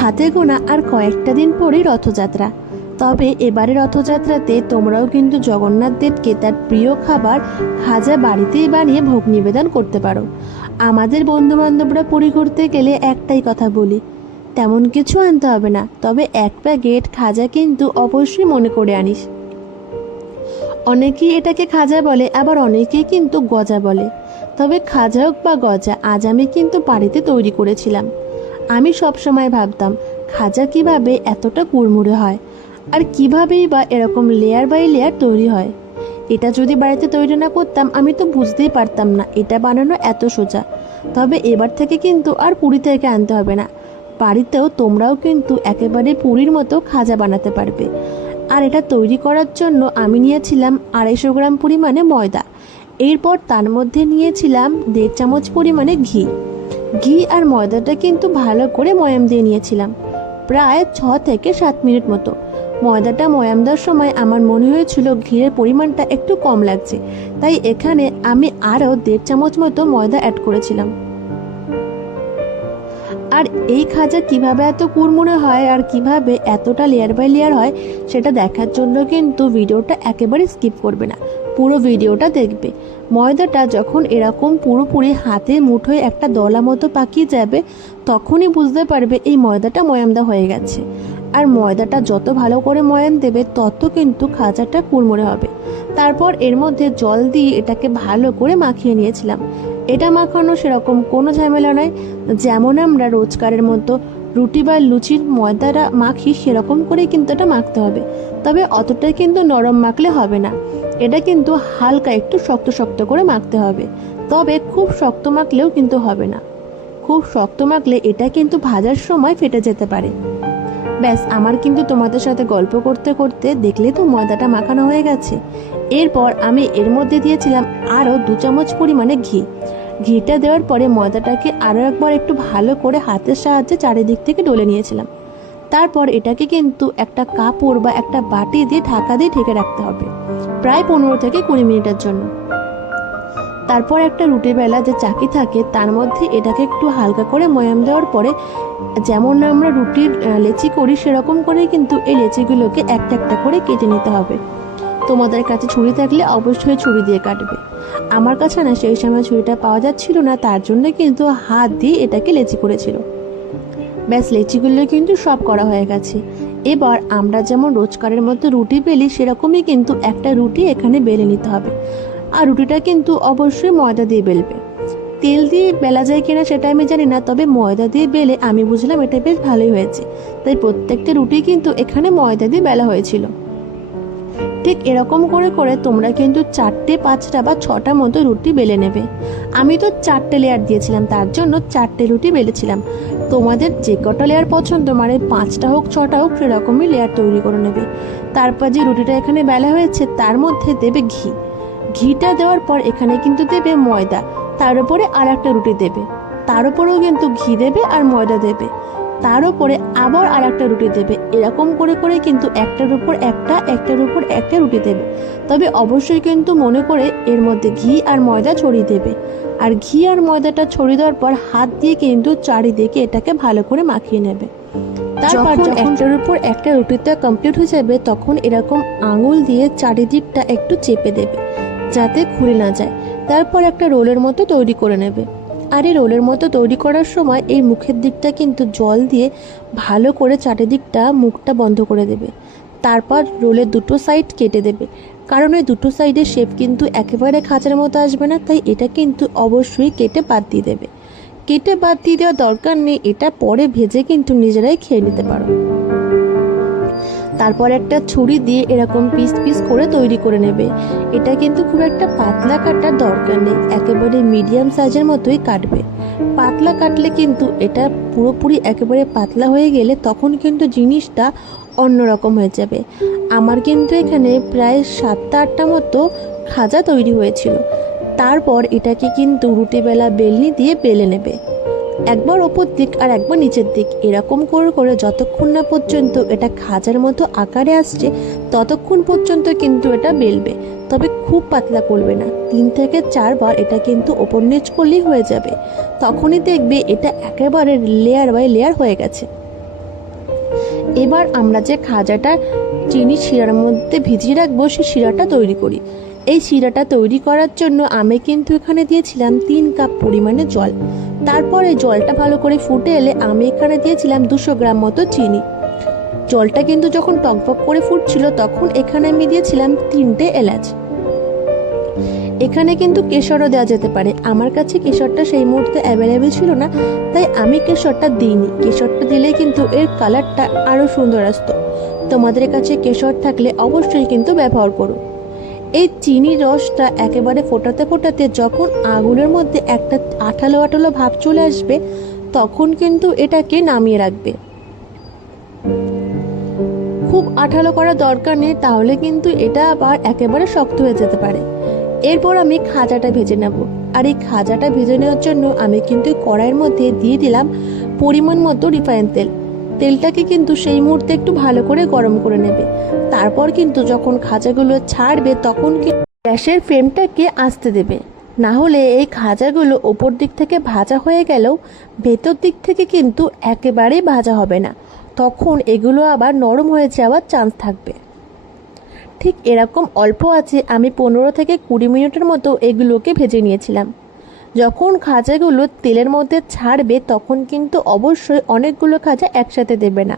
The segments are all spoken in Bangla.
হাতে গোনা আর কয়েকটা দিন পরেই রথযাত্রা। তবে এবারে রথযাত্রাতে তোমরাও কিন্তু জগন্নাথ দেবকে তার প্রিয় খাবার খাজা বাড়িতেই বানিয়ে ভোগ নিবেদন করতে পারো। আমাদের বন্ধুবান্ধবরা পুরী ঘুরতে গেলে একটাই কথা বলি, তেমন কিছু আনতে হবে না, তবে এক প্যাকেট খাজা কিন্তু অবশ্যই মনে করে আনিস। অনেকেই এটাকে খাজা বলে, আবার অনেকেই কিন্তু গজা বলে। তবে খাজা হোক বা গজা, আজ আমি কিন্তু বাড়িতে তৈরি করেছিলাম। আমি সবসময় ভাবতাম খাজা কিভাবে এতটা কুড়মুড়ে হয়, আর কিভাবেই বা এরকম লেয়ার বাই লেয়ার তৈরি হয়। এটা যদি বাড়িতে তৈরি না করতাম আমি তো বুঝতেই পারতাম না এটা বানানো এত সোজা। তবে এবার থেকে কিন্তু আর পুরী থেকে আনতে হবে না, বাড়িতেও তোমরাও কিন্তু একেবারে পুরীর মতো খাজা বানাতে পারবে। আর এটা তৈরি করার জন্য আমি নিয়েছিলাম 250 গ্রাম পরিমাণে ময়দা, এরপর তার মধ্যে নিয়েছিলাম 1.5 চামচ পরিমাণে ঘি আর ময়দাটা কিন্তু ভালো করে ময়াম দিয়ে নিয়েছিলাম, প্রায় 6 থেকে 7 মিনিট মতো। ময়দাটা ময়াম দেওয়ার সময় আমার মনে হয়েছিল ঘিয়ের পরিমাণটা একটু কম লাগছে, তাই এখানে আমি আরও 1.5 চামচ মতো ময়দা অ্যাড করেছিলাম। আর এই খাজা কিভাবে এত কুড়মুড়ে হয় আর কিভাবে এতটা লেয়ার বাই লেয়ার হয় সেটা দেখার জন্য কিন্তু ভিডিওটা একেবারে স্কিপ করবে না, পুরো ভিডিওটা দেখবে। ময়দাটা যখন এরকম পুরোপুরি হাতে মুঠোয় একটা দলা মতো পাকিয়ে যাবে তখনই বুঝতে পারবে এই ময়দাটা ময়ামদা হয়ে গেছে। আর ময়দাটা যত ভালো করে ময়াম দেবে তত কিন্তু খাজাটা কুড়মুড়ে হবে। তারপর এর মধ্যে জল দিয়ে এটাকে ভালো করে মাখিয়ে নিয়েছিলাম। এটা মাখানো সেরকম কোনো ঝামেলা নয়, যেমন আমরা রোজকারের মতো রুটি বা লুচির ময়দাটা মাখি সেরকম করেই কিন্তু এটা মাখতে হবে। তবে অতটাই কিন্তু নরম মাখলে হবে না, এটা কিন্তু হালকা একটু শক্ত শক্ত করে মাখতে হবে। তবে খুব শক্ত মাখলেও কিন্তু হবে না, খুব শক্ত মাখলে এটা কিন্তু ভাজার সময় ফেটে যেতে পারে। ব্যাস, আমার কিন্তু তোমাদের সাথে গল্প করতে করতে দেখলে তো ময়দাটা মাখানো হয়ে গেছে। এরপর আমি এর মধ্যে দিয়েছিলাম আরও 2 চামচ পরিমাণে ঘিটা দেওয়ার পরে ময়দাটাকে আরও একবার একটু ভালো করে হাতের সাহায্যে চারিদিক থেকে ডলে নিয়েছিলাম। তারপর এটাকে কিন্তু একটা কাপড় বা একটা বাটি দিয়ে ঢাকা দিয়ে ঢেকে রাখতে হবে প্রায় 15 থেকে 20 মিনিটের জন্য। তারপর একটা রুটির বেলা যে চাকি থাকে তার মধ্যে এটাকে একটু হালকা করে ময়াম দেওয়ার পরে, যেমন আমরা রুটির লেচি করি সেরকম করেই কিন্তু এই লেচিগুলোকে একটা একটা করে কেটে নিতে হবে। তোমাদের কাছে ছুরি থাকলে অবশ্যই ছুরি দিয়ে কাটবে। আমার কাছে না সেই সময় ছুরিটা পাওয়া যাচ্ছিল না, তার জন্য কিন্তু হাত দিয়ে এটাকে লেচি করেছিল। ব্যাস, লেচিগুলো কিন্তু সব করা হয়ে গেছে। এবার আমরা যেমন রোজকারের মতো রুটি বেলি সেরকমই কিন্তু একটা রুটি এখানে বেলে নিতে হবে। আর রুটিটা কিন্তু অবশ্যই ময়দা দিয়ে বেলবে। তেল দিয়ে বেলা যায় কিনা সেটা আমি জানি না, তবে ময়দা দিয়ে বেলে আমি বুঝলাম এটা বেশ ভালোই হয়েছে। তাই প্রত্যেকটা রুটি কিন্তু এখানে ময়দা দিয়ে বেলা হয়েছিল। ঠিক এরকম করে করে তোমরা কিন্তু 4টে 5টা বা 6টা মতো রুটি বেলে নেবে। আমি তো 4টে লেয়ার দিয়েছিলাম, তার জন্য 4টে রুটি বেলেছিলাম। তোমাদের যে কটা লেয়ার পছন্দ, মানে 5টা হোক 6টা হোক সেরকমই লেয়ার তৈরি করে নেবে। তারপর যে রুটিটা এখানে বেলা হয়েছে তার মধ্যে দেবে ঘিটা দেওয়ার পর এখানে কিন্তু দেবে ময়দা, তার উপরে আর একটা রুটি দেবে, তার উপরেও কিন্তু ঘি দেবে আর ময়দা দেবে, তার উপরে আবার আর একটা রুটি দেবে। এরকম করে করে কিন্তু একটার উপর একটা রুটি দেবে। তবে অবশ্যই কিন্তু মনে করে এর মধ্যে ঘি আর ময়দা ছড়িয়ে দেবে। আর ঘি আর ময়দাটা ছড়িয়ে দেওয়ার পর হাত দিয়ে কিন্তু চারিদিকে এটাকে ভালো করে মাখিয়ে নেবে। তারপর যখন একটার উপর একটা রুটিটা কমপ্লিট হয়ে যাবে তখন এরকম আঙুল দিয়ে চারিদিকটা একটু চেপে দেবে যাতে খুলে না যায়। তারপর একটা রোলের মতো তৈরি করে নেবে। আর এই রোলের মতো তৈরি করার সময় এই মুখের দিকটা কিন্তু জল দিয়ে ভালো করে চারিদিকটা মুখটা বন্ধ করে দেবে। তারপর রোলের দুটো সাইড কেটে দেবে, কারণ ওই দুটো সাইডের শেপ কিন্তু একেবারে খাঁচার মতো আসবে না, তাই এটা কিন্তু অবশ্যই কেটে বাদ দিয়ে দেবে। কেটে বাদ দিয়ে দেওয়ার দরকার নেই, এটা পরে ভেজে কিন্তু নিজেরাই খেয়ে নিতে পারো। তারপর একটা ছুরি দিয়ে এরকম পিস পিস করে তৈরি করে নেবে। এটা কিন্তু খুব একটা পাতলা কাটার দরকার নেই, একেবারে মিডিয়াম সাইজের মতোই কাটবে। পাতলা কাটলে কিন্তু এটা পুরোপুরি একেবারে পাতলা হয়ে গেলে তখন কিন্তু জিনিসটা অন্যরকম হয়ে যাবে। আমার কিন্তু এখানে প্রায় 7টা 8টা মতো খাজা তৈরি হয়েছিল। তারপর এটাকে কিন্তু রুটি বেলা বেলনি দিয়ে বেলে নেবে, একবার ওপর দিক আর একবার নিচের দিক, এরকম করে করে যতক্ষণ না পর্যন্ত এটা খাজার মতো আকারে আসছে ততক্ষণ পর্যন্ত কিন্তু এটা বেলবে। তবে খুব পাতলা করবে না, 3 থেকে 4 বার এটা কিন্তু ওপর নিচ করলেই হয়ে যাবে। তখনই দেখবে এটা একেবারে লেয়ার বাই লেয়ার হয়ে গেছে। এবার আমরা যে খাজাটা চিনি শিরার মধ্যে ভিজিয়ে রাখবো সেই শিরাটা তৈরি করি। এই শিরাটা তৈরি করার জন্য আমি কিন্তু এখানে দিয়েছিলাম 3 কাপ পরিমাণে জল। তারপরে জলটা ভালো করে ফুটে এলে আমি এখানে দিয়েছিলাম 200 গ্রাম মতো চিনি। জলটা কিন্তু যখন টকবক করে ফুটছিল তখন এখানে আমি দিয়েছিলাম 3টে এলাচ। এখানে কিন্তু কেশরও দেওয়া যেতে পারে, আমার কাছে কেশরটা সেই মুহূর্তে অ্যাভেলেবেল ছিল না, তাই আমি কেশরটা দিইনি। কেশরটা দিলে কিন্তু এর কালারটা আরও সুন্দর আসতো। তোমাদের কাছে কেশর থাকলে অবশ্যই কিন্তু ব্যবহার করো। এই চিনির রসটা একেবারে ফোটাতে ফোটাতে যখন আঙুলের মধ্যে একটা আঠালো আঠালো ভাব চলে আসবে তখন কিন্তু এটাকে নামিয়ে রাখবে। খুব আঠালো করা দরকার নেই, তাহলে কিন্তু এটা আবার একেবারে শক্ত হয়ে যেতে পারে। এরপর আমি খাজাটা ভেজে নেব। আর এই খাজাটা ভেজে নেওয়ার জন্য আমি কিন্তু কড়াইয়ের মধ্যে দিয়ে দিলাম পরিমাণ মতো রিফাইন তেল। তেলটাকে কিন্তু সেই মুহূর্তে একটু ভালো করে গরম করে নেবে। তারপর কিন্তু যখন খাজাগুলো ছাড়বে তখন গ্যাসের ফ্লেমটাকে আস্তে দেবে, না হলে এই খাজাগুলো ওপর দিক থেকে ভাজা হয়ে গেলেও ভেতর দিক থেকে কিন্তু একেবারেই ভাজা হবে না, তখন এগুলো আবার নরম হয়ে যাওয়ার চান্স থাকবে। ঠিক এরকম অল্প আছে আমি 15 থেকে 20 মিনিটের মতো এগুলোকে ভেজে নিয়েছিলাম। যখন খাজাগুলো তেলের মধ্যে ছাড়বে তখন কিন্তু অবশ্যই অনেকগুলো খাজা একসাথে দেবে না,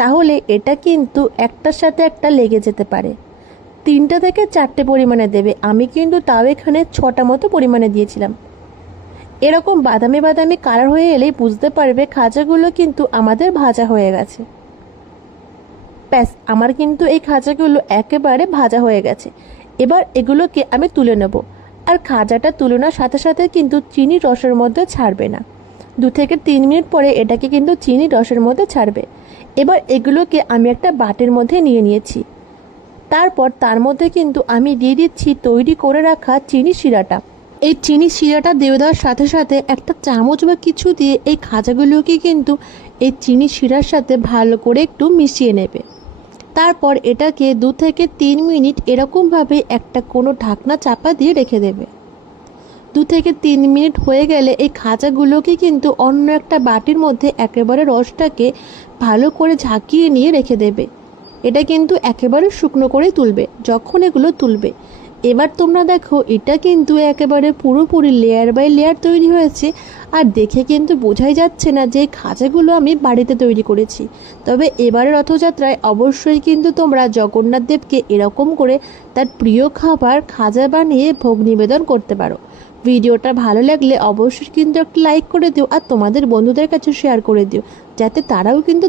তাহলে এটা কিন্তু একটার সাথে একটা লেগে যেতে পারে। 3টা থেকে 4টে পরিমাণে দেবে, আমি কিন্তু তাও এখানে 6টা মতো পরিমাণে দিয়েছিলাম। এরকম বাদামি বাদামি কালার হয়ে এলেই বুঝতে পারবে খাজাগুলো কিন্তু আমাদের ভাজা হয়ে গেছে। ব্যাস, আমার কিন্তু এই খাজাগুলো একেবারে ভাজা হয়ে গেছে। এবার এগুলোকে আমি তুলে নেব। আর খাজাটা তুলনার সাথে সাথে কিন্তু চিনি রসের মধ্যে ছাড়বে না, 2 থেকে 3 মিনিট পরে এটাকে কিন্তু চিনি রসের মধ্যে ছাড়বে। এবার এগুলোকে আমি একটা বাটির মধ্যে নিয়ে নিয়েছি। তারপর তার মধ্যে কিন্তু আমি দিয়ে দিচ্ছি তৈরি করে রাখা চিনি শিরাটা। এই চিনি শিরাটা দিয়ে দেওয়ার সাথে সাথে একটা চামচ বা কিছু দিয়ে এই খাজাগুলোকে কিন্তু এই চিনি শিরার সাথে ভালো করে একটু মিশিয়ে নেবে। তারপর এটাকে 2 থেকে 3 মিনিট এরকমভাবে একটা কোনো ঢাকনা চাপা দিয়ে রেখে দেবে। 2 থেকে 3 মিনিট হয়ে গেলে এই খাজাগুলোকে কিন্তু অন্য একটা বাটির মধ্যে একেবারে রসটাকে ভালো করে ঝাঁকিয়ে নিয়ে রেখে দেবে। এটা কিন্তু একেবারে শুকনো করে তুলবে। যখন এগুলো তুলবে এবার তোমরা দেখো এটা কিন্তু একেবারে পুরোপুরি লেয়ার বাই লেয়ার তৈরি হয়েছে। আর দেখে কিন্তু বোঝাই যাচ্ছে না যে খাজাগুলো আমি বাড়িতে তৈরি করেছি। তবে এবারের রথযাত্রায় অবশ্যই কিন্তু তোমরা জগন্নাথ দেবকে এরকম করে তার প্রিয় খাবার খাজা বানিয়ে ভোগ নিবেদন করতে পারো। ভিডিওটা ভালো লাগলে অবশ্যই কিন্তু একটা লাইক করে দিও আর তোমাদের বন্ধুদের কাছে শেয়ার করে দিও, যাতে তারাও কিন্তু